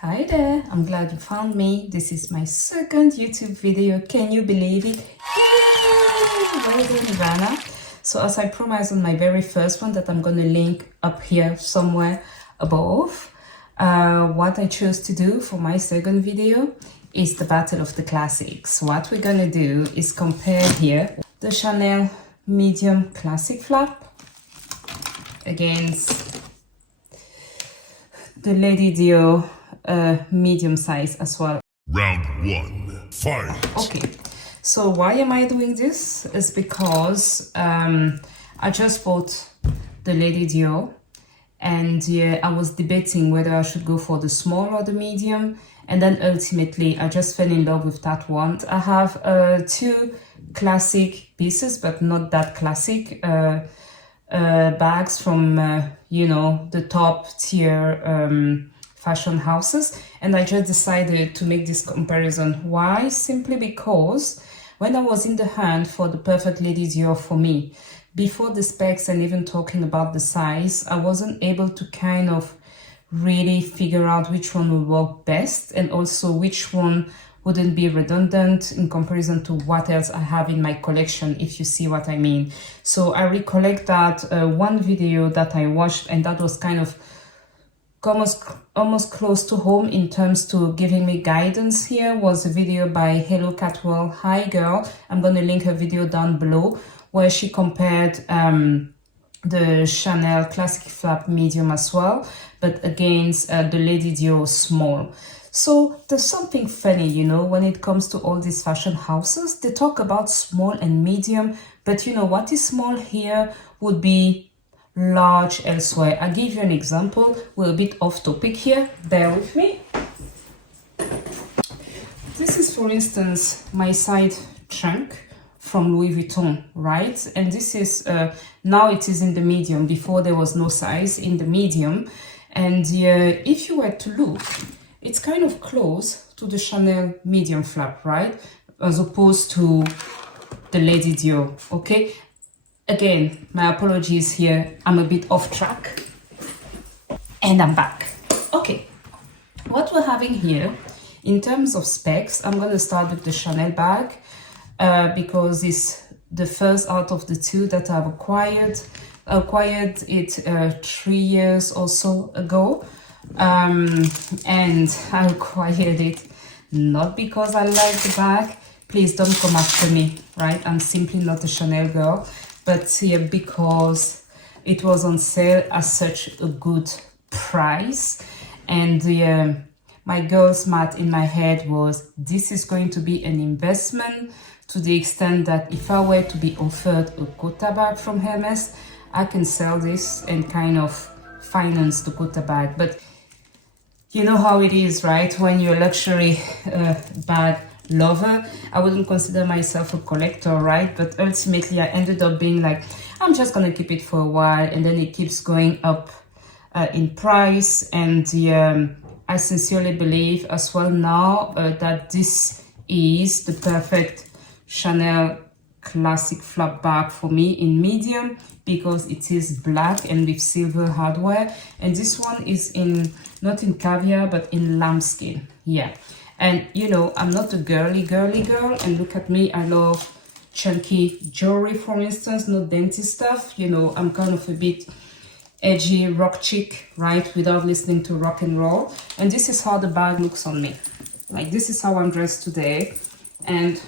Hi there, I'm glad you found me. This is my second YouTube video. Can you believe it? Yay! Well done, Ivana. So as I promised on my very first one that I'm going to link up here somewhere above, what I chose to do for my second video is the Battle of the Classics. What we're going to do is compare here the Chanel medium classic flap against the Lady Dior medium size as well. Round one, fight. Okay, so why am I doing this? Is because I just bought the Lady Dior, and I was debating whether I should go for the small or the medium, and then ultimately I just fell in love with that one. I have two classic pieces, but not that classic bags from you know, the top tier fashion houses, and I just decided to make this comparison. Why? Simply because when I was in the hunt for the perfect Lady Dior for me, before the specs and even talking about the size, I wasn't able to kind of really figure out which one would work best, and also which one wouldn't be redundant in comparison to what else I have in my collection, if you see what I mean. So I recollect that one video that I watched, and that was kind of almost close to home in terms to giving me guidance here, was a video by Hello Catwalk. Hi girl, I'm going to link her video down below, where she compared the Chanel classic flap medium as well, but against the Lady Dior small. So there's something funny, you know, when it comes to all these fashion houses. They talk about small and medium, but you know what is small here would be large elsewhere. I'll give you an example. We're a bit off topic here, bear with me. This is, for instance, my side trunk from Louis Vuitton, right? And this is now it is in the medium. Before there was no size in the medium, and if you were to look, it's kind of close to the Chanel medium flap, right? As opposed to the Lady Dior, okay? Again, my apologies here, I'm a bit off track, and I'm back. Okay, what we're having here in terms of specs, I'm going to start with the Chanel bag because it's the first out of the two that I've acquired. I acquired it 3 years or so ago, and I acquired it not because I like the bag. Please don't come after me, right? I'm simply not a Chanel girl. But here, because it was on sale at such a good price, and my girl's math in my head was, this is going to be an investment, to the extent that if I were to be offered a Cotta bag from Hermes, I can sell this and kind of finance the Cotta bag. But you know how it is, right? When you're a luxury bag lover, I wouldn't consider myself a collector, right? But ultimately I ended up being like, I'm just gonna keep it for a while, and then it keeps going up in price. And I sincerely believe as well now that this is the perfect Chanel classic flap bag for me in medium, because it is black and with silver hardware, and this one is in not in caviar but in lambskin. Yeah. And you know, I'm not a girly girl, and look at me, I love chunky jewelry, for instance, not dainty stuff. You know, I'm kind of a bit edgy rock chick, right, without listening to rock and roll. And this is how the bag looks on me. Like, this is how I'm dressed today, and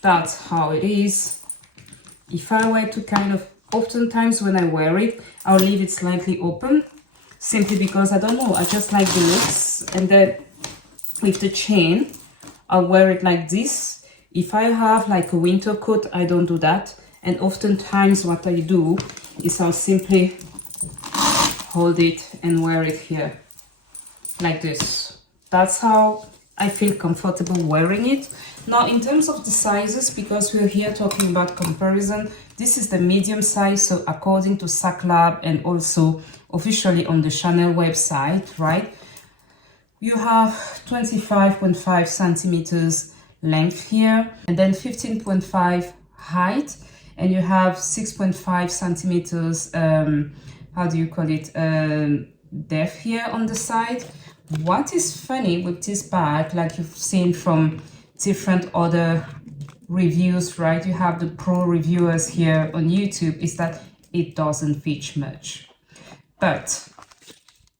that's how it is. If I were to kind of, oftentimes when I wear it, I'll leave it slightly open, simply because I don't know, I just like the looks. And then with the chain, I'll wear it like this. If I have like a winter coat, I don't do that. And oftentimes what I do is I'll simply hold it and wear it here like this. That's how I feel comfortable wearing it. Now, in terms of the sizes, because we're here talking about comparison, this is the medium size. So according to Saclab and also officially on the Chanel website, right, you have 25.5 centimeters length here, and then 15.5 height, and you have 6.5 centimeters how do you call it, depth here on the side, what is funny with this bag, like you've seen from different other reviews, right? You have the pro reviewers here on YouTube, is that it doesn't fit much. But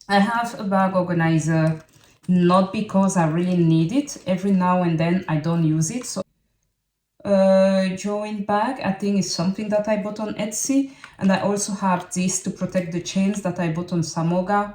I have a bag organizer, not because I really need it. Every now and then I don't use it. So drawing bag, I think, is something that I bought on Etsy. And I also have this to protect the chains that I bought on Samoga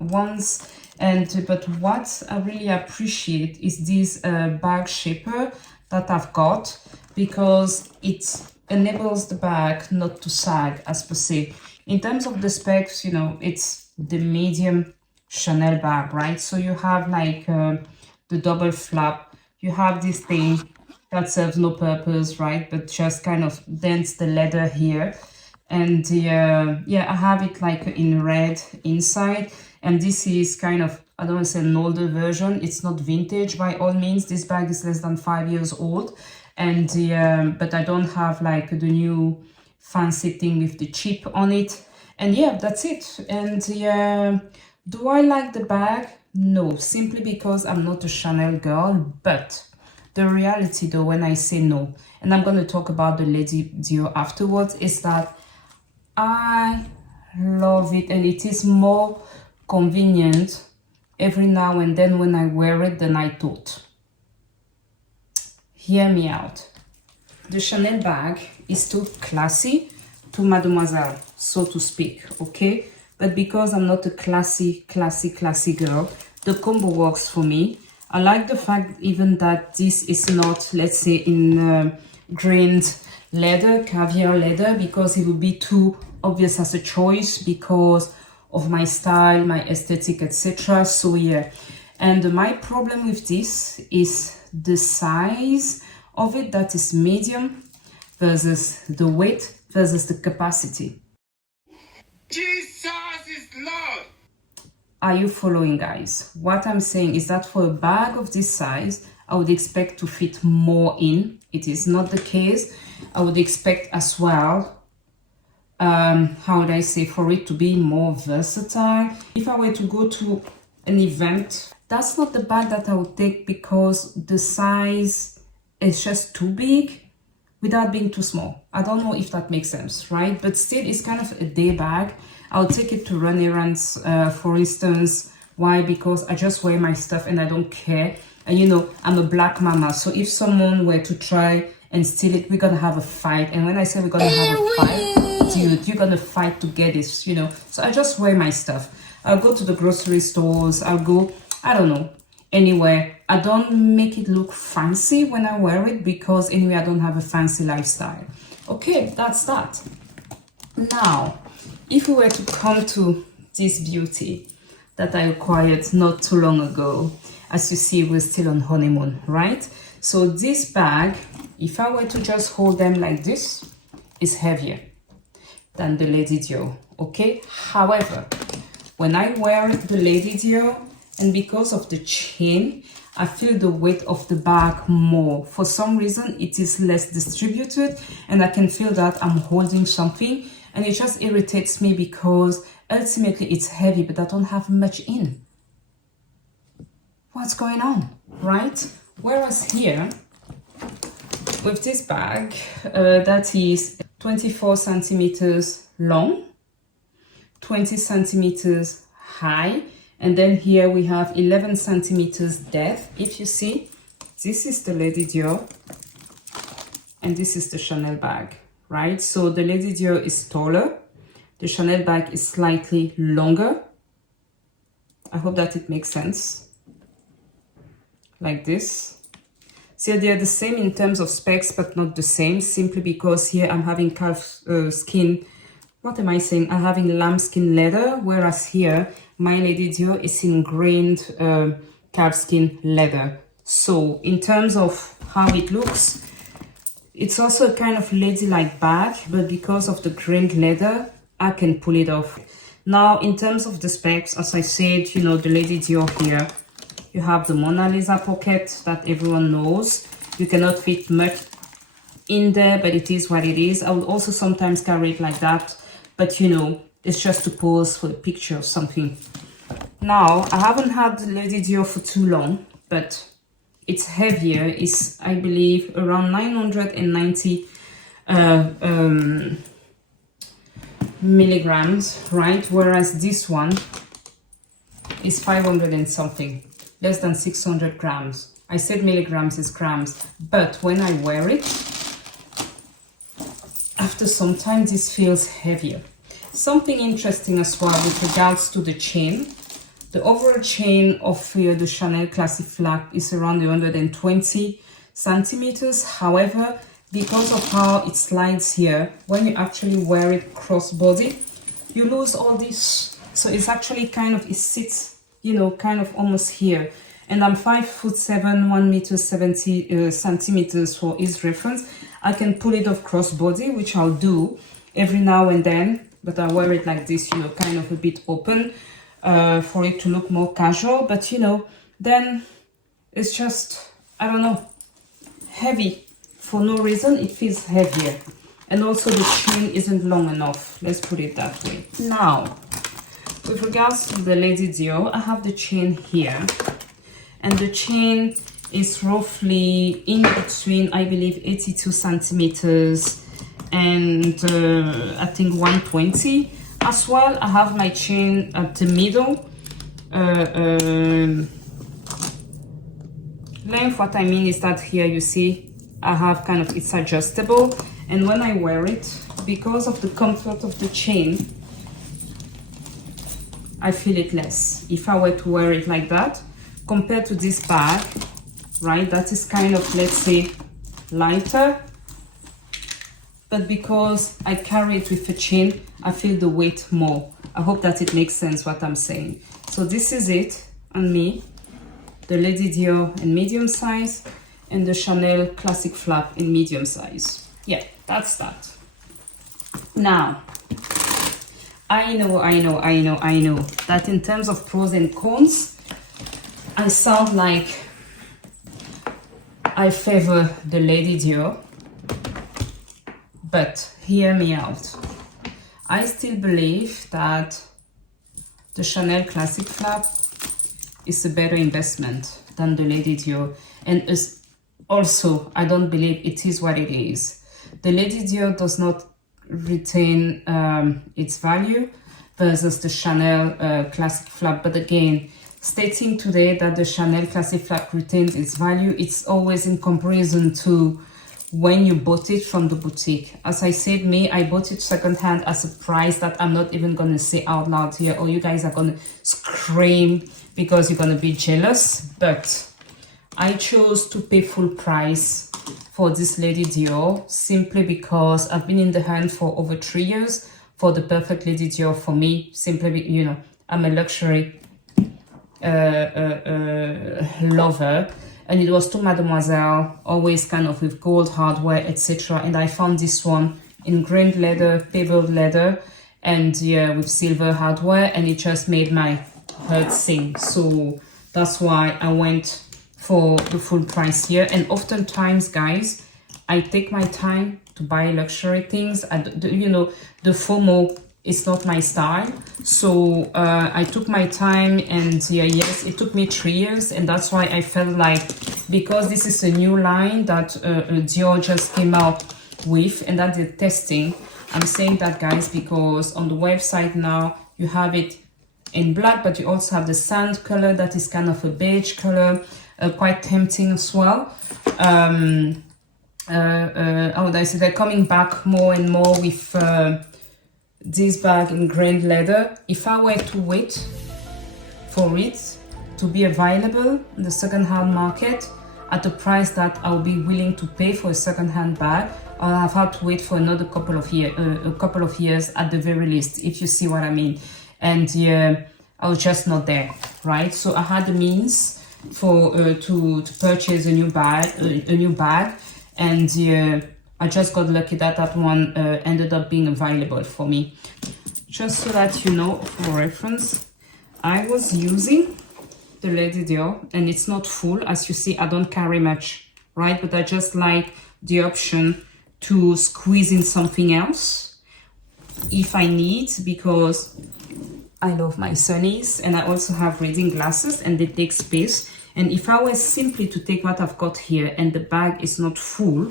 once. But what I really appreciate is this bag shaper that I've got, because it enables the bag not to sag as per se. In terms of the specs, you know, it's the medium Chanel bag, right? So you have like the double flap, you have this thing that serves no purpose, right? But just kind of dents the leather here. And yeah, I have it like in red inside. And this is kind of, I don't want to say an older version. It's not vintage by all means. This bag is less than 5 years old. And but I don't have like the new fancy thing with the chip on it. And yeah, that's it. And do I like the bag? No, simply because I'm not a Chanel girl. But the reality though, when I say no, and I'm going to talk about the Lady Dior afterwards, is that I love it, and it is more convenient every now and then when I wear it than I thought. Hear me out. The Chanel bag is too classy, too mademoiselle, so to speak, okay? But because I'm not a classy girl, the combo works for me. I like the fact even that this is not, let's say, in grained leather, caviar leather, because it would be too obvious as a choice because of my style, my aesthetic, etc. So yeah, and my problem with this is the size of it, that is medium, versus the weight versus the capacity. Jesus is Lord! Are you following, guys? What I'm saying is that for a bag of this size, I would expect to fit more in. It is not the case. I would expect as well, how would I say, for it to be more versatile. If I were to go to an event, that's not the bag that I would take, because the size is just too big without being too small. I don't know if that makes sense, right? But still, it's kind of a day bag. I'll take it to run errands, for instance. Why? Because I just wear my stuff and I don't care. And you know, I'm a black mama, so if someone were to try and steal it, we're gonna have a fight. And when I say we're gonna have a fight, dude, you're gonna fight to get it, you know. So I just wear my stuff. I'll go to the grocery stores, I'll go, I don't know, anywhere. I don't make it look fancy when I wear it, because anyway, I don't have a fancy lifestyle. Okay, that's that. Now, if we were to come to this beauty that I acquired not too long ago, as you see, we're still on honeymoon, right? So this bag, if I were to just hold them like this, is heavier than the Lady Dior, okay? However, when I wear the Lady Dior, and because of the chain, I feel the weight of the bag more. For some reason, it is less distributed, and I can feel that I'm holding something, and it just irritates me because ultimately it's heavy, but I don't have much in. What's going on, right? Whereas here, with this bag, that is 24 centimeters long, 20 centimeters high, and then here we have 11 centimeters depth. If you see, this is the Lady Dior, and this is the Chanel bag, right? So the Lady Dior is taller, the Chanel bag is slightly longer. I hope that it makes sense. Like this. So they are the same in terms of specs, but not the same, simply because here I'm having calf skin. What am I saying? I'm having lambskin leather, whereas here my Lady Dior is in grained calfskin leather. So in terms of how it looks, it's also a kind of ladylike bag, but because of the grained leather, I can pull it off. Now, in terms of the specs, as I said, you know, the Lady Dior here, you have the Mona Lisa pocket that everyone knows. You cannot fit much in there, but it is what it is. I will also sometimes carry it like that, but you know, it's just to pose for a picture or something. Now, I haven't had the Lady Dior for too long, but it's heavier. It's, I believe, around 990 milligrams, right? Whereas this one is 500 and something, less than 600 grams. I said milligrams is grams, but when I wear it, after some time, this feels heavier. Something interesting as well with regards to the chain. The overall chain of the Chanel Classic Flap is around 120 centimeters. However, because of how it slides here, when you actually wear it crossbody, you lose all this. So it's actually kind of, it sits, you know, kind of almost here. And I'm 5'7", 1 meter 70 centimeters for his reference. I can pull it off crossbody, which I'll do every now and then, but I wear it like this, you know, kind of a bit open for it to look more casual. But you know, then it's just, I don't know, heavy for no reason. It feels heavier, and also the chain isn't long enough, let's put it that way. Now, with regards to the Lady Dior, I have the chain here, and the chain is roughly in between, I believe, 82 centimeters and I think 120. As well, I have my chain at the middle length. What I mean is that here you see I have kind of, it's adjustable, and when I wear it, because of the comfort of the chain, I feel it less if I were to wear it like that compared to this bag, right? That is kind of, let's say, lighter, but because I carry it with a chain, I feel the weight more. I hope that it makes sense what I'm saying. So this is it on me, the Lady Dior in medium size and the Chanel Classic Flap in medium size. Yeah, that's that. Now, I know that in terms of pros and cons, I sound like I favor the Lady Dior, but hear me out. I still believe that the Chanel Classic Flap is a better investment than the Lady Dior, and also I don't believe it is what it is. The Lady Dior does not retain its value versus the Chanel Classic Flap, but again, stating today that the Chanel Classic Flap retains its value, it's always in comparison to when you bought it from the boutique. As I said, I bought it secondhand at a price that I'm not even going to say out loud here, or you guys are going to scream because you're going to be jealous. But I chose to pay full price for this Lady Dior simply because I've been in the hand for over 3 years for the perfect Lady Dior for me. Simply, you know, I'm a luxury lover. And it was to Mademoiselle, always kind of with gold hardware, etc. And I found this one in grained leather, pebbled leather, and yeah, with silver hardware, and it just made my heart sing. So that's why I went for the full price here. And oftentimes, guys, I take my time to buy luxury things. You know, the FOMO is not my style, so I took my time, and yeah, yes, it took me 3 years, and that's why I felt like, because this is a new line that Dior just came out with, and that they're testing. I'm saying that, guys, because on the website now you have it in black, but you also have the sand color that is kind of a beige color, quite tempting as well. How would I say, they're coming back more and more with this bag in grained leather. If I were to wait for it to be available in the second-hand market at the price that I'll be willing to pay for a second-hand bag, I'll have had to wait for another couple of years at the very least, if you see what I mean. And yeah, I was just not there, right? So I had the means for to purchase a new bag, and yeah, I just got lucky that that one ended up being available for me. Just so that you know, for reference, I was using the Lady Dior, and it's not full. As you see, I don't carry much, right? But I just like the option to squeeze in something else if I need, because I love my sunnies, and I also have reading glasses, and they take space. And if I was simply to take what I've got here and the bag is not full,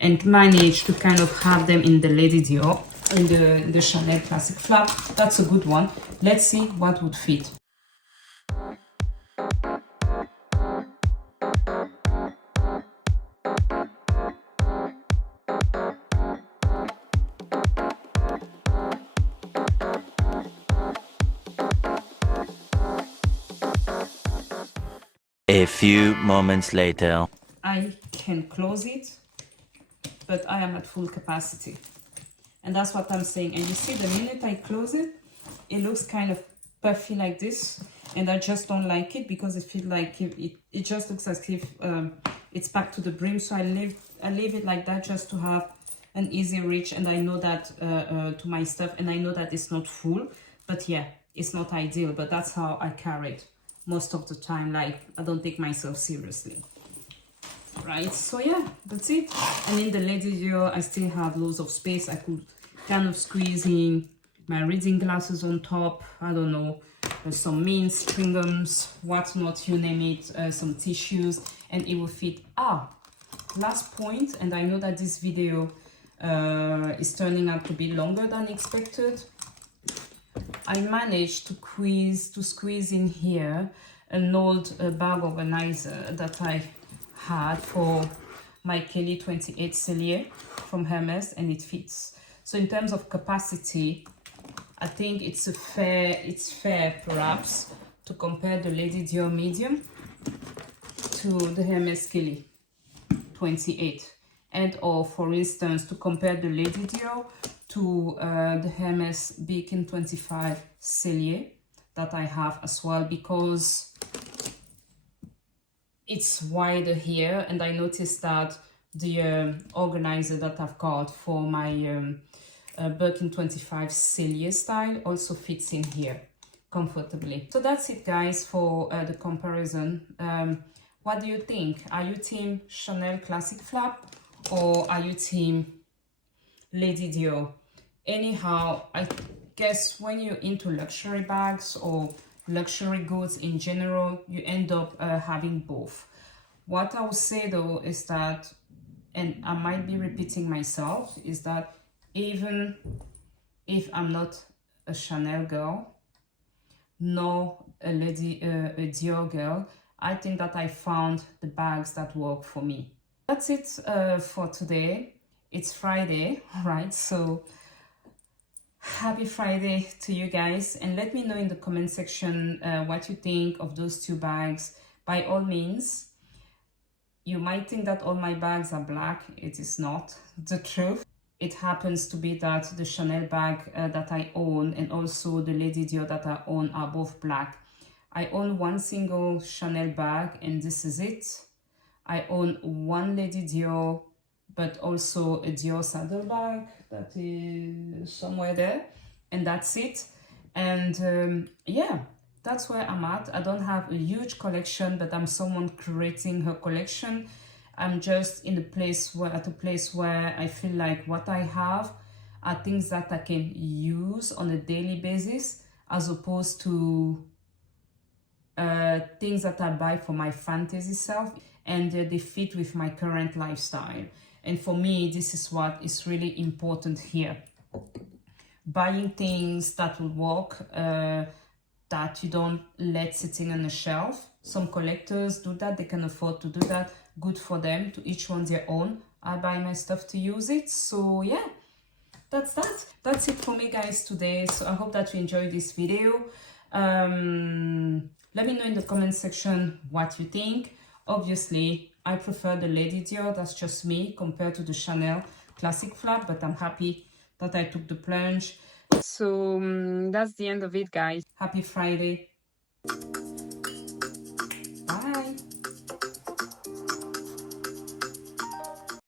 and manage to kind of have them in the Lady Dior, in the Chanel Classic Flap, that's a good one. Let's see what would fit. A few moments later. I can close it, but I am at full capacity. And that's what I'm saying. And you see, the minute I close it, it looks kind of puffy like this. And I just don't like it because it feels like it just looks as if it's packed to the brim. So I leave it like that just to have an easy reach. And I know that to my stuff, and I know that it's not full. But yeah, it's not ideal, but that's how I carry it most of the time. Like, I don't take myself seriously. Right, so yeah, that's it. And in the Lady Dior, I still have loads of space. I could kind of squeeze in my reading glasses on top. I don't know, some mints, chewing gums, whatnot, you name it, some tissues, and it will fit. Last point, and I know that this video is turning out to be longer than expected. I managed to squeeze in here an old bag organizer that I had for my Kelly 28 Cellier from Hermes, and it fits. So in terms of capacity, I think it's fair perhaps to compare the Lady Dior medium to the Hermes Kelly 28, and or for instance to compare the Lady Dior to the Hermes Birkin 25 Cellier that I have as well, because it's wider here, and I noticed that the organizer that I've got for my Birkin 25 Cellier style also fits in here comfortably. So that's it, guys, for the comparison. What do you think? Are you team Chanel Classic Flap, or are you team Lady Dior? Anyhow, I guess when you're into luxury bags or luxury goods in general, you end up having both. What I would say though is that, and I might be repeating myself, is that even if I'm not a Chanel girl, nor a Dior girl, I think that I found the bags that work for me. That's it for today. It's Friday, right? So happy Friday to you guys, and let me know in the comment section what you think of those two bags. By all means, you might think that all my bags are black. It is not the truth. It happens to be that the Chanel bag that I own and also the Lady Dior that I own are both black. I own one single Chanel bag, and this is it. I own one Lady Dior, but also a Dior saddle bag that is somewhere there, and that's it. And yeah, that's where I'm at. I don't have a huge collection, but I'm someone curating her collection. I'm just at a place where I feel like what I have are things that I can use on a daily basis, as opposed to things that I buy for my fantasy self, and they fit with my current lifestyle. And for me, this is what is really important here. Buying things that will work, that you don't let sitting on a shelf. Some collectors do that, they can afford to do that. Good for them, to each one their own. I buy my stuff to use it. So yeah, that's it for me, guys, today. So I hope that you enjoyed this video. Let me know in the comment section what you think. Obviously, I prefer the Lady Dior, that's just me, compared to the Chanel Classic Flap, but I'm happy that I took the plunge. So that's the end of it, guys. Happy Friday.